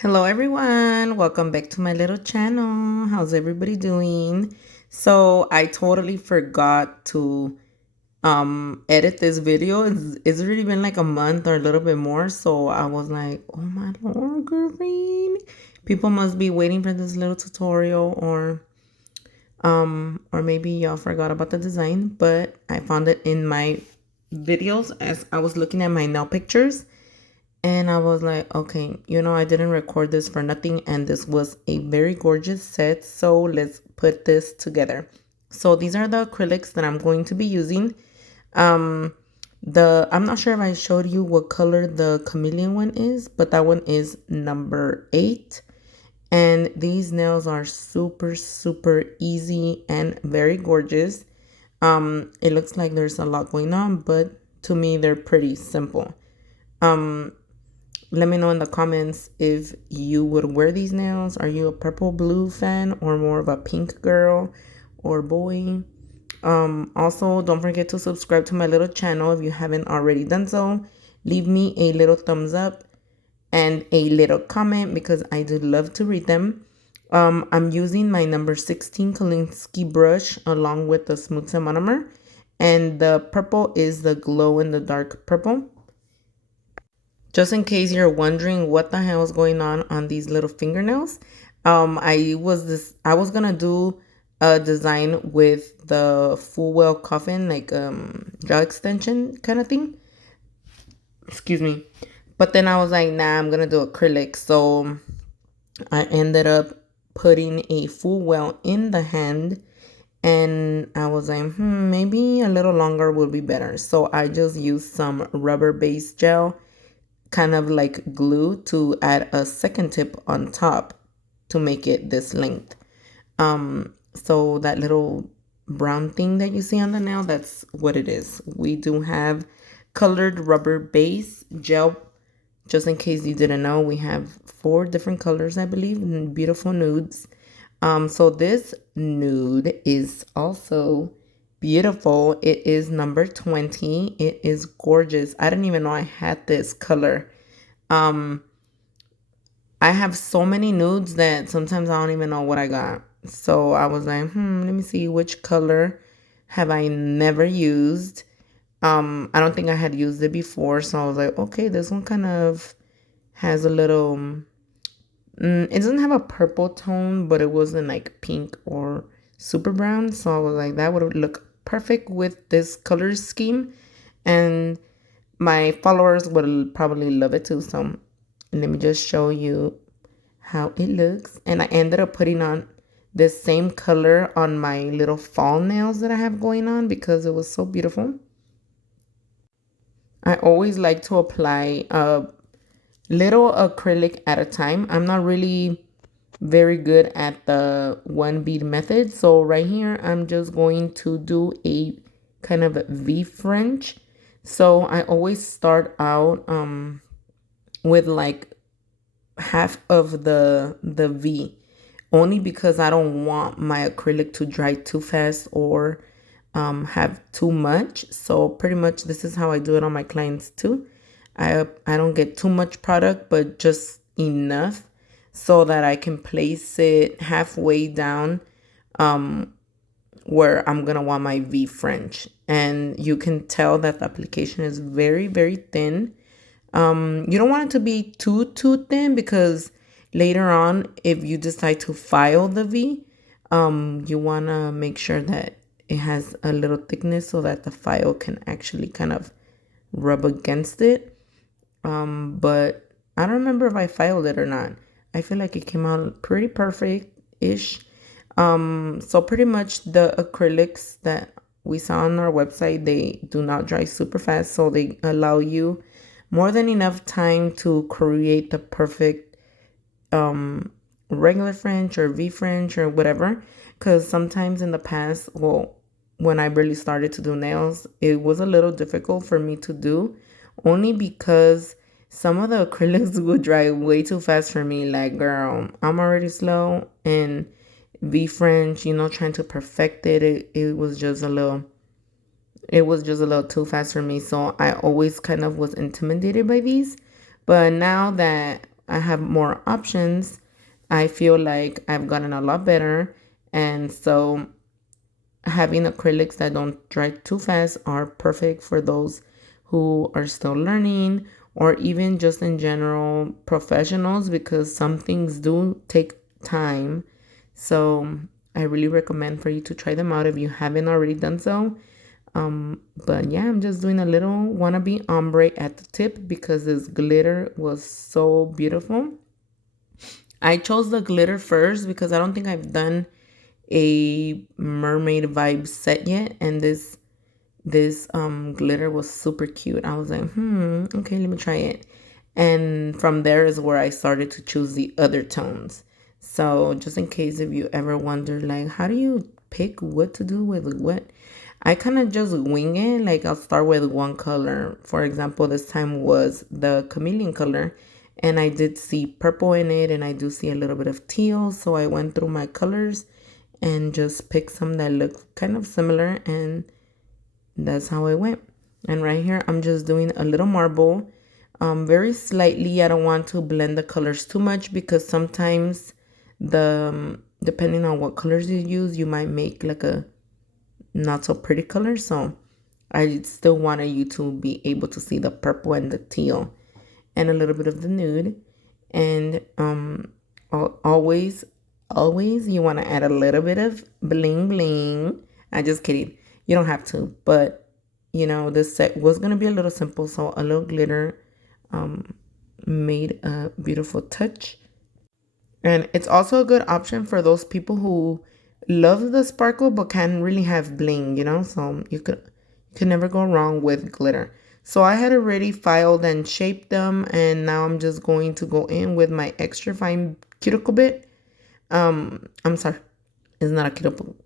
Hello everyone, welcome back to my little channel. How's everybody doing? So I totally forgot to edit this video. It's already been like a month or a little bit more, so I was like, oh my lord, Green. People must be waiting for this little tutorial, or maybe y'all forgot about the design, but I found it in my videos as I was looking at my nail pictures. And I was like, okay, I didn't record this for nothing. And this was a very gorgeous set. So let's put this together. So these are the acrylics that I'm going to be using. Um, I'm not sure if I showed you what color the chameleon one is, but that one is number 8. And these nails are super, super easy and very gorgeous. It looks like there's a lot going on, but to me, they're pretty simple. Let me know in the comments if you would wear these nails. Are you a purple blue fan or more of a pink girl or boy? Also, don't forget to subscribe to my little channel if you haven't already done so. Leave me a little thumbs up and a little comment because I do love to read them. I'm using my number 16 Kolinsky brush along with the smooth sand monomer. And the purple is the glow in the dark purple. Just in case you're wondering what the hell is going on these little fingernails, I was gonna do a design with the full well coffin, like gel extension kind of thing. Excuse me. But then I was like, nah, I'm gonna do acrylic. So I ended up putting a full well in the hand, and I was like, maybe a little longer would be better. So I just used some rubber based gel, kind of like glue, to add a second tip on top to make it this length. So that little brown thing that you see on the nail, that's what it is. We do have colored rubber base gel. Just in case you didn't know, we have 4 different colors, I believe, beautiful nudes. So this nude is also beautiful. It is number 20. It is gorgeous. I didn't even know I had this color. I have so many nudes that sometimes I don't even know what I got. So I was like, let me see which color have I never used. I don't think I had used it before. So I was like, okay, this one kind of has a little, it doesn't have a purple tone, but it wasn't like pink or super brown. So I was like, that would look perfect with this color scheme. And my followers would probably love it too. So let me just show you how it looks. And I ended up putting on this same color on my little fall nails that I have going on because it was so beautiful. I always like to apply a little acrylic at a time. I'm not really very good at the one bead method. So right here, I'm just going to do a kind of V French. So I always start out with like half of the V, only because I don't want my acrylic to dry too fast or have too much. So pretty much this is how I do it on my clients too. I don't get too much product, but just enough so that I can place it halfway down where I'm gonna want my V French. And you can tell that the application is very, very thin. You don't want it to be too thin because later on, if you decide to file the V, you wanna make sure that it has a little thickness so that the file can actually kind of rub against it. But I don't remember if I filed it or not. I feel like it came out pretty perfect-ish. So pretty much the acrylics that we saw on our website, they do not dry super fast, so they allow you more than enough time to create the perfect regular French or V French or whatever. Because sometimes in the past, well, when I really started to do nails, it was a little difficult for me to do, only because some of the acrylics would dry way too fast for me. Like, girl, I'm already slow, and V French, trying to perfect it was just a little, too fast for me. So I always kind of was intimidated by these. But now that I have more options, I feel like I've gotten a lot better. And so having acrylics that don't dry too fast are perfect for those who are still learning, or even just in general professionals, because some things do take time. So I really recommend for you to try them out if you haven't already done so. But yeah, I'm just doing a little wannabe ombre at the tip because this glitter was so beautiful. I chose the glitter first because I don't think I've done a mermaid vibe set yet, and this glitter was super cute. I was like, okay, let me try it. And from there is where I started to choose the other tones. So just in case if you ever wonder, like, how do you pick what to do with what? I kind of just wing it. Like, I'll start with one color. For example, this time was the chameleon color, and I did see purple in it, and I do see a little bit of teal. So I went through my colors and just picked some that look kind of similar, and that's how I went. And right here, I'm just doing a little marble, very slightly. I don't want to blend the colors too much because sometimes depending on what colors you use, you might make like a not so pretty color. So I still wanted you to be able to see the purple and the teal and a little bit of the nude. And always you want to add a little bit of bling bling. I'm just kidding, you don't have to, but you know, this set was going to be a little simple, so a little glitter made a beautiful touch. And it's also a good option for those people who love the sparkle but can't really have bling, you know? So you could never go wrong with glitter. So I had already filed and shaped them, and now I'm just going to go in with my extra fine cuticle bit. I'm sorry, it's not a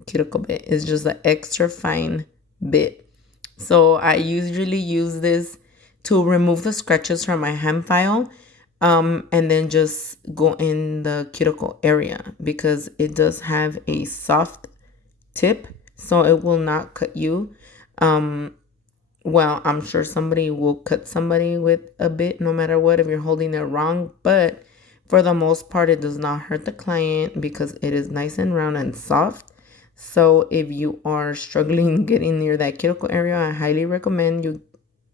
cuticle bit. It's just an extra fine bit. So I usually use this to remove the scratches from my hand file, and then just go in the cuticle area because it does have a soft tip, so it will not cut you. Well, I'm sure somebody will cut somebody with a bit no matter what if you're holding it wrong, but for the most part, it does not hurt the client because it is nice and round and soft. So if you are struggling getting near that cuticle area, I highly recommend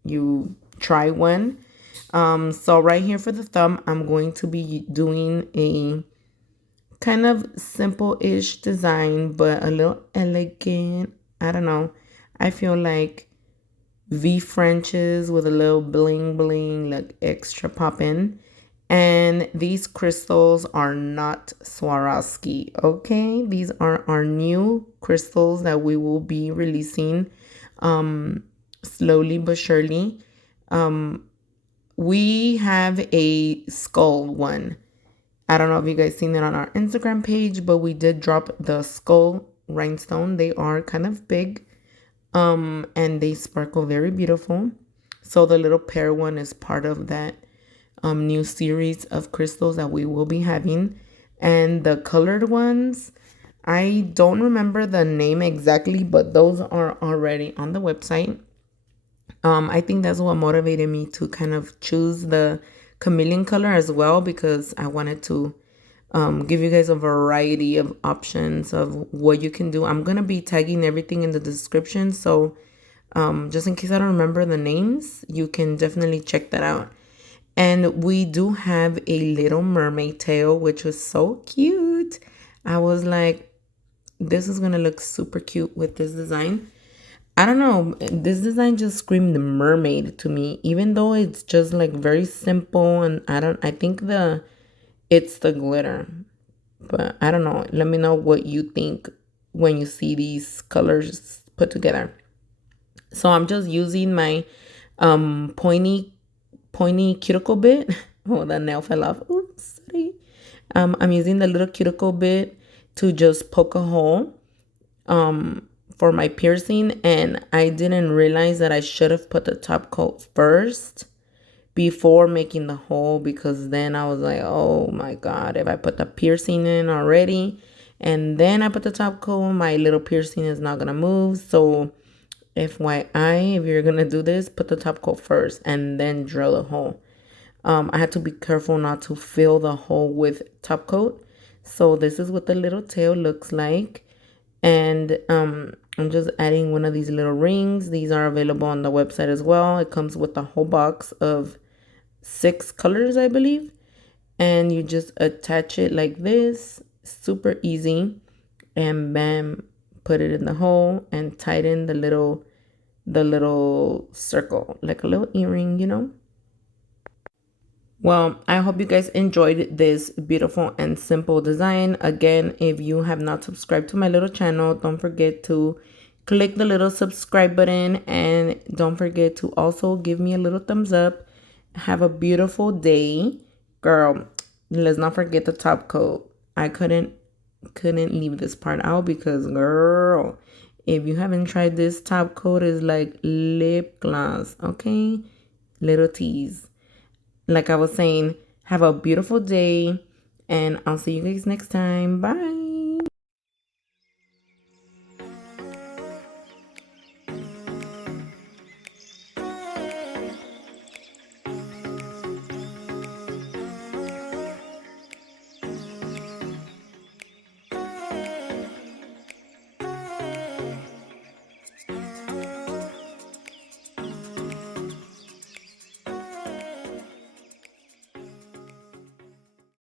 you try one. So right here for the thumb, I'm going to be doing a kind of simple-ish design, but a little elegant. I don't know. I feel like V Frenches with a little bling bling, like extra pop in. And these crystals are not Swarovski, okay? These are our new crystals that we will be releasing slowly but surely. We have a skull one. I don't know if you guys seen it on our Instagram page, but we did drop the skull rhinestone. They are kind of big, and they sparkle very beautiful. So the little pear one is part of that new series of crystals that we will be having. And the colored ones, I don't remember the name exactly, but those are already on the website. I think that's what motivated me to kind of choose the chameleon color as well, because I wanted to give you guys a variety of options of what you can do. I'm going to be tagging everything in the description. So just in case I don't remember the names, you can definitely check that out. And we do have a little mermaid tail, which was so cute. I was like, this is going to look super cute with this design. I don't know. This design just screamed mermaid to me, even though it's just like very simple. And I think it's the glitter, but I don't know. Let me know what you think when you see these colors put together. So I'm just using my pointy cuticle bit. Oh, the nail fell off. Oops, sorry. I'm using the little cuticle bit to just poke a hole for my piercing, and I didn't realize that I should have put the top coat first before making the hole, because then I was like, oh my god, if I put the piercing in already and then I put the top coat, my little piercing is not gonna move. So FYI, if you're gonna do this, put the top coat first and then drill a hole. I had to be careful not to fill the hole with top coat. So this is what the little tail looks like. And I'm just adding one of these little rings. These are available on the website as well. It comes with a whole box of 6 colors, I believe. And you just attach it like this. Super easy. And bam, put it in the hole and tighten the little circle, like a little earring, you know. Well, I hope you guys enjoyed this beautiful and simple design. Again, if you have not subscribed to my little channel, don't forget to click the little subscribe button, and don't forget to also give me a little thumbs up. Have a beautiful day. Girl, let's not forget the top coat. I couldn't leave this part out because, girl, if you haven't tried this top coat, is like lip gloss, okay? Little tease. Like I was saying, have a beautiful day, and I'll see you guys next time. Bye.